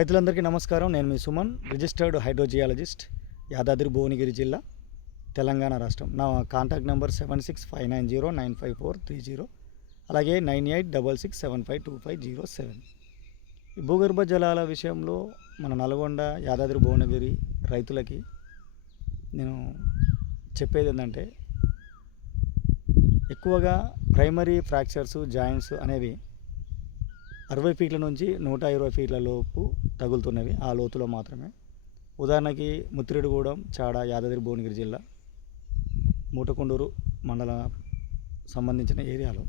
రైతులందరికీ నమస్కారం. నేను మీ సుమన్ రిజిస్టర్డ్ హైడ్రోజియాలజిస్ట్ యాదాద్రి భువనగిరి జిల్లా తెలంగాణ రాష్ట్రం. నా contact number seven six five nine zero nine five four three zero అలాగే nine eight double six seven five two five zero seven. ఈ భూగర్భ జలాల విషయంలో మన నల్గొండ యాదాద్రి భువనగిరి రైతులకి నేను చెప్పేది ఏంటంటే ఎక్కువగా ప్రైమరీ ఫ్రాక్చర్స్ జాయింట్స్ అనేవి అరవై ఫీట్ల నుంచి నూట ఇరవై ఫీట్ల లోపు తగులుతున్నవి ఆ లోతులో మాత్రమే. ఉదాహరణకి ముత్తిరెడ్డిగూడెం చాడ యాదాద్రి భువనగిరి జిల్లా మూటకొండూరు మండల సంబంధించిన ఏరియాలో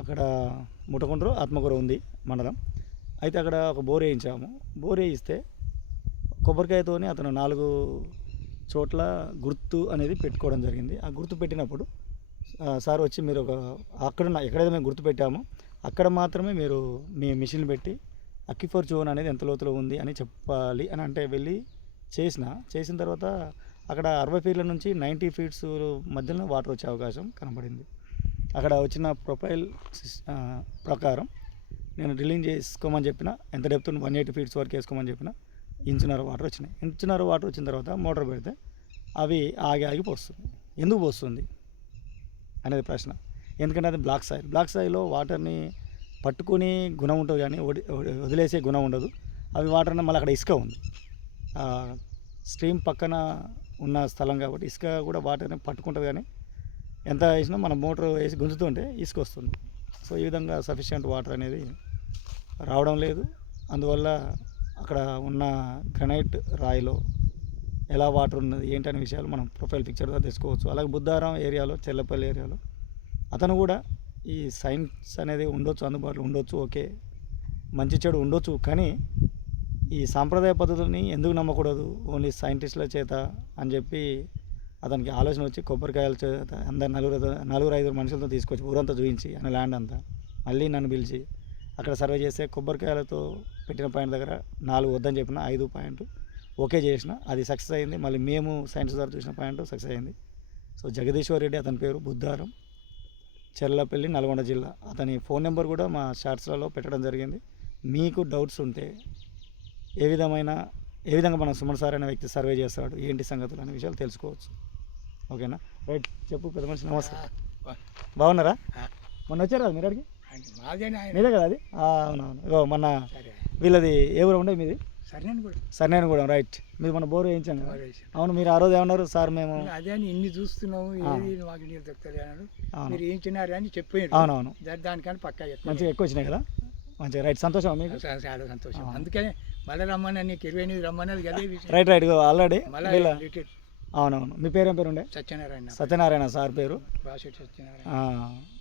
అక్కడ ముటకొండూరు ఆత్మకూర ఉంది మండలం. అయితే అక్కడ ఒక బోర్ వేయించాము. బోర్ వేయిస్తే కొబ్బరికాయతోని అతను నాలుగు చోట్ల గుర్తు అనేది పెట్టుకోవడం జరిగింది. ఆ గుర్తు పెట్టినప్పుడు సార్ వచ్చి మీరు ఒక అక్కడున్న ఎక్కడైతే మేము గుర్తు పెట్టామో అక్కడ మాత్రమే మీరు మీ మిషన్ పెట్టి అక్కిఫోర్ జోన్ అనేది ఎంత లోతులో ఉంది అని చెప్పాలి అని అంటే వెళ్ళి చేసిన చేసిన తర్వాత అక్కడ అరవై ఫీట్ల నుంచి నైంటీ ఫీట్స్ మధ్యలో వాటర్ వచ్చే అవకాశం కనబడింది. అక్కడ వచ్చిన ప్రొఫైల్ ప్రకారం నేను డ్రిల్లింగ్ చేసుకోమని చెప్పిన ఎంత డెప్త్ వన్ ఎయిటీ ఫీట్స్ వరకు వేసుకోమని చెప్పిన ఇంచున్నర వాటర్ వచ్చినాయి. ఇంచున్నర వాటర్ వచ్చిన తర్వాత మోటార్ పెడితే అవి ఆగి ఆగి పోస్తుంది. ఎందుకు పోస్తుంది అనేది ప్రశ్న. ఎందుకంటే అది బ్లాక్ సాయిల్. బ్లాక్ సాయిల్లో వాటర్ని పట్టుకుని గుణం ఉంటుంది కానీ వదిలేసే గుణం ఉండదు. అవి వాటర్ని మళ్ళీ అక్కడ ఇసుక ఉంది. స్ట్రీమ్ పక్కన ఉన్న స్థలం కాబట్టి ఇసుక కూడా వాటర్ని పట్టుకుంటుంది కానీ ఎంత వేసినా మన మోటార్ వేసి గుంజుతుంటే ఇసుక వస్తుంది. సో ఈ విధంగా సఫిషియంట్ వాటర్ అనేది రావడం లేదు. అందువల్ల అక్కడ ఉన్న గ్రనైట్ రాయిలో ఎలా వాటర్ ఉన్నది ఏంటనే విషయాలు మనం ప్రొఫైల్ పిక్చర్తో తెలుసుకోవచ్చు. అలాగే బుద్ధారం ఏరియాలో చెల్లపల్లి ఏరియాలో అతను కూడా ఈ సైన్స్ అనేది ఉండొచ్చు అందుబాటులో ఉండొచ్చు ఓకే. మంచి చెడు ఉండొచ్చు కానీ ఈ సాంప్రదాయ పద్ధతుల్ని ఎందుకు నమ్మకూడదు? ఓన్లీ సైంటిస్టుల చేత అని చెప్పి అతనికి ఆలోచన వచ్చి కొబ్బరికాయల చేత అందరు నలుగురు నలుగురు ఐదుగురు మనుషులతో తీసుకొచ్చి ఊరంతా చూపించి ఆయన ల్యాండ్ అంతా. మళ్ళీ నన్ను పిలిచి అక్కడ సర్వే చేస్తే కొబ్బరికాయలతో పెట్టిన పాయింట్ దగ్గర నాలుగు వద్దని చెప్పిన ఐదు పాయింట్ ఓకే చేసిన అది సక్సెస్ అయింది. మళ్ళీ మేము సైన్స్ ద్వారా చూసిన పాయింట్ సక్సెస్ అయింది. సో జగదీశ్వర్ రెడ్డి అతని పేరు బుద్ధారం. చెర్లపల్లి నల్గొండ జిల్లా. అతని ఫోన్ నెంబర్ కూడా మా షార్ట్స్లలో పెట్టడం జరిగింది. మీకు డౌట్స్ ఉంటే ఏ విధమైన ఏ విధంగా మన సుమన్ సార్ అనే వ్యక్తి సర్వే చేస్తాడు ఏంటి సంగతులు అనే విషయాలు తెలుసుకోవచ్చు. ఓకేనా? రైట్ చెప్పు పెద్ద మనిషి నమస్కారం బాగున్నారా? మొన్న వచ్చారా మీరు అడిగి మీదే కదా అది? అవునవును. మొన్న వీళ్ళది ఏ ఊరు ఉండే మీది? సరేనండి కూడా. సరేనేను కూడా రైట్ మీరు మన బోర్ వేయించాం కదా. బోర్ వేయించాం. అవును మీరు ఆ రోజు ఏమన్నారు? సార్ మేము అదే అని ఇన్ని చూస్తున్నాము. ఏది మాకు నీళ్ళు దొరుకుతుంది అన్నాడు. మీరు ఏం తిన్నారు అని చెప్పారు అవునవును. దానికని పక్కా మంచిగా ఎక్కువ వచ్చినాయి కదా. మంచిగా రైట్ సంతోషం మీకు? చాలా సంతోషం. అందుకనే మళ్ళీ రమ్మని నీకు ఇరవై ఎనిమిది అదే విషయం. రైట్ రైట్ ఆల్రెడీ మళ్ళీ అవునవును. మీ పేరు ఏం పేరు ఉండే సత్యనారాయణ సత్యనారాయణ సార్ పేరు? బాసెట్ సత్యనారాయణ.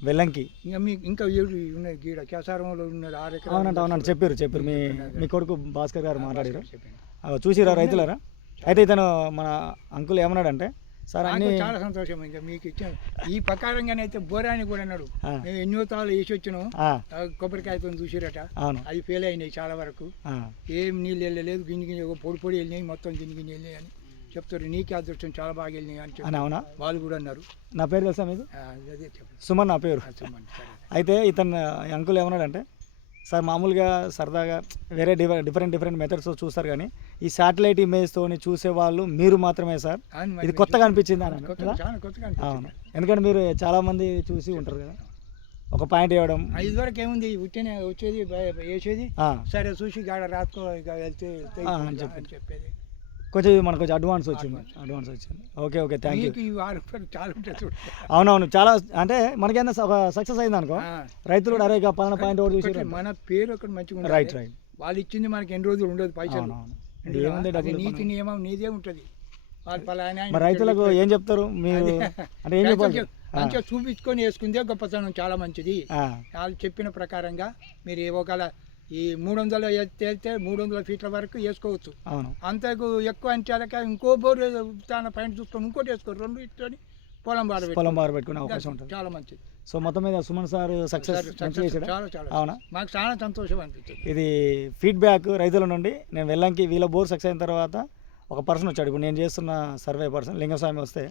వెల్లంకి. ఇంకా మీ ఇంకా ఏడు ఉన్నది గీడ. కేసారంలో ఉన్నది ఆరు ఎకరాలు. అవునంట అవునంట. చెప్పారు చెప్పారు. మీ మీ కొడుకు భాస్కర్ గారు మాట్లాడారు. అవి చూసిరా రైతులరా? అయితే ఇతను మన అంకుల్ ఏమన్నాడంటే సార్ అన్ని చాలా సంతోషం ఇంకా మీకు ఇచ్చాను ఈ ప్రకారంగానే అయితే బోరాని కూడా అన్నాడు. మేము ఎన్నో తాళ్ళు వేసి వచ్చినాం. కొబ్బరికాయతో చూసిరట. అవును. అది ఫెయిల్ అయినాయి చాలా వరకు. ఏం నీళ్ళు వెళ్ళలేదు. గింజ గింజ పొడి పొడి వెళ్ళినాయి. మొత్తం గింజ గింజ వెళ్ళినాయి అని. చెప్తారు నీకే అదృష్టం చాలా బాగా వెళ్ళినాయి అని అవునా? వాళ్ళు కూడా అన్నారు. నా పేరు తెలుసా మీకు? ఆ, అదే చెప్పారు సుమన్ నా పేరు. సరే. అయితే ఇతను అంకుల్ ఏమన్నాడంటే సార్ మామూలుగా సరదాగా వేరే డిఫరెంట్ డిఫరెంట్ డిఫరెంట్ మెథడ్స్ చూస్తారు కానీ ఈ శాటిలైట్ ఇమేజ్తో చూసే వాళ్ళు మీరు మాత్రమే సార్. అవును మరి ఇది కొత్తగా అనిపించింది అని కొత్త కదా? చాలా కొత్తగా అవును. అనిపించింది ఎందుకంటే మీరు చాలా మంది చూసి ఉంటారు కదా. ఒక పాయింట్ ఇవ్వడం. ఆ, ఇదివరకు ఏముంది? ఉట్టినే వచ్చేది వేసేది. ఆ, సరే చూసి గాడ రాత్కో ఇక వెళ్తే వెళ్తే ఆ, అని. అని చెప్పేది. కొంచెం మనకు కొంచెం అడ్వాన్స్ వచ్చింది. అడ్వాన్స్ వచ్చింది. ఓకే ఓకే థ్యాంక్ యూ అవునవును చాలా అంటే మనకేందా ఒక సక్సెస్ అయింది అనుకో రైతులు కూడా అరే పలానా పాయింట్ ఒకటి చూసి మన పేరు ఒకటి మంచిగా. రైట్ రైట్ వాళ్ళు ఇచ్చింది మనకి ఎన్ని రోజులు ఉండదు పైసలు. నీతి నియమం నీదే ఉంటుంది. మరి రైతులకు ఏం చెప్తారు? మీరు. అంటే ఏం చెప్పాలి? మంచిగా చూపించుకొని వేసుకుందే గొప్పతనం చాలా మంచిది. వాళ్ళు చెప్పిన ప్రకారంగా మీరు ఒకవేళ ఈ మూడు వందల తేలితే మూడు వందల ఫీట్ల వరకు వేసుకోవచ్చు. అవును. అంతకు ఎక్కువ అంచాలక ఇంకో బోర్ తన పైన చూసుకొని ఇంకోటి వేసుకోరు. రెండు ఇట్టుకొని పొలం బాడ పొలం బారు పెట్టుకునే అవకాశం ఉంటుంది. చాలా మంచిది. సో మొత్తం మీద సుమన్ సార్ సక్సెస్ అవునా? మాకు చాలా సంతోషం అనిపించింది ఇది ఫీడ్బ్యాక్ రైతుల నుండి. నేను వెళ్ళంకి వీళ్ళ బోర్ సక్సెస్ అయిన తర్వాత ఒక పర్సన్ వచ్చాడు. ఇప్పుడు నేను చేస్తున్న సర్వే పర్సన్ లింగస్వామి వస్తే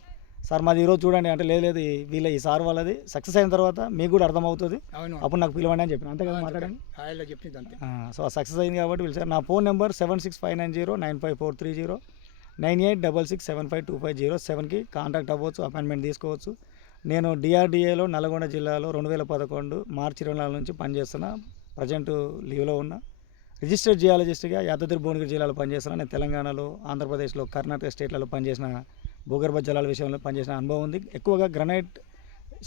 సార్ మాది ఈరోజు చూడండి అంటే లేదు లేదు వీళ్ళ ఈ సార్ వాళ్ళది. సక్సెస్ అయిన తర్వాత మీకు కూడా అర్థమవుతుంది. అప్పుడు నాకు పిలవండి అని చెప్పిన. అంతే కదా మాట్లాడండి. ఆయన చెప్పింది అంతే. సో సక్సెస్ అయింది కాబట్టి పిలిచారు నా phone number seven six five nine zero nine five four three zero nine eight double six seven five two five zero సెవెన్కి కాంటాక్ట్ అవ్వచ్చు అపాయింట్మెంట్ తీసుకోవచ్చు. నేను డిఆర్డిఏలో నల్గొండ జిల్లాలో రెండు వేల పదకొండు మార్చి ఇరవై నాలుగు నుంచి పనిచేస్తున్నా. ప్రజెంట్ లీవ్లో ఉన్నా. రిజిస్టర్డ్ జియాలజిస్ట్గా యాదాద్రి భువనగిరి జిల్లాలో పనిచేస్తున్నా. నేను తెలంగాణలో ఆంధ్రప్రదేశ్లో కర్ణాటక స్టేట్లలో పనిచేసిన భూగర్భ జలాల విషయంలో పనిచేసిన అనుభవం ఉంది. ఎక్కువగా గ్రనైట్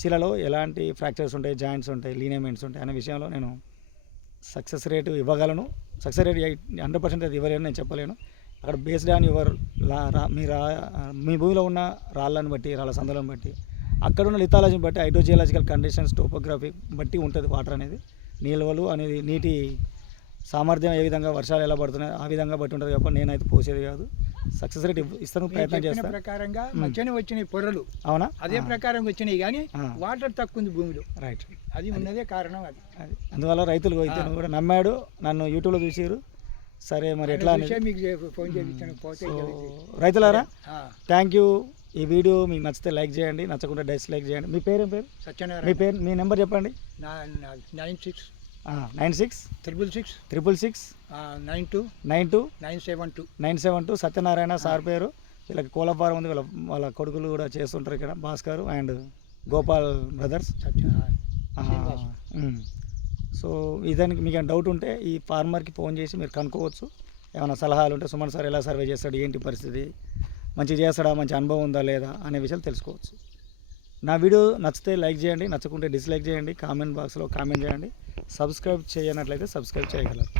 శిలలో ఎలాంటి ఫ్రాక్చర్స్ ఉంటాయి జాయింట్స్ ఉంటాయి లీనియమెంట్స్ ఉంటాయి అనే విషయంలో నేను సక్సెస్ రేటు ఇవ్వగలను. సక్సెస్ రేట్ హండ్రెడ్ పర్సెంట్ అది ఇవ్వలేను నేను చెప్పలేను. అక్కడ బేస్డ్ ఆన్ యువర్ లా రా మీ రా మీ భూమిలో ఉన్న రాళ్ళను బట్టి రాళ్ళ సందులను బట్టి అక్కడ ఉన్న లిథాలజీని బట్టి హైడ్రోజియాలజికల్ కండిషన్స్ టోపోగ్రఫీ బట్టి ఉంటుంది వాటర్ అనేది. నిల్వలు అనేది నీటి సామర్థ్యం ఏ విధంగా వర్షాలు ఎలా పడుతున్నాయి ఆ విధంగా బట్టి ఉంటుంది. కాబట్టి నేనైతే పోసేది కాదు. సక్సెస్ రేట్ ఇస్తాను ప్రయత్నం చేస్తాను ప్రకారంగా మంచిగానే వచ్చినాయి పొరలు. అవునా? అదే ప్రకారం వచ్చినాయి కానీ. వాటర్ తక్కువ ఉంది భూమిలో. రైట్. అది ఉన్నదే కారణం అది. అది. అందువల్ల రైతులు ఇతను కూడా నమ్మాడు నన్ను యూట్యూబ్లో చూసారు సరే మరి ఎట్లా. రైతులారా థ్యాంక్ యూ. ఈ వీడియో మీకు నచ్చితే లైక్ చేయండి నచ్చకుండా డిస్లైక్ చేయండి. మీ పేరు ఏం పేరు మీ సత్యనారాయణ పేరు మీ నెంబర్ చెప్పండి. Nine six nine six triple six. Triple six nine two. Nine two nine seven two. Nine seven two Satyanarayana sir పేరు. వీళ్ళకి కోళ్ళ ఫారం ఉంది. వాళ్ళ వాళ్ళ కొడుకులు కూడా చేస్తుంటారు ఇక్కడ. Bhaskar and Gopal brothers. So ఇదానికి మీకు ఏమైనా డౌట్ ఉంటే ఈ ఫార్మర్కి ఫోన్ చేసి మీరు కనుక్కోవచ్చు. ఏమైనా సలహాలు ఉంటే సుమన్ సార్ ఎలా సర్వే చేస్తాడు? ఏంటి పరిస్థితి? మంచిగా చేస్తాడా? మంచి అనుభవం ఉందా లేదా? అనే విషయాలు తెలుసుకోవచ్చు. నా వీడియో నచ్చితే లైక్ చేయండి నచ్చకుంటే డిస్లైక్ చేయండి కామెంట్ బాక్స్లో కామెంట్ చేయండి. సబ్స్క్రైబ్ చేయనట్లయితే సబ్స్క్రైబ్ చేయగలరు.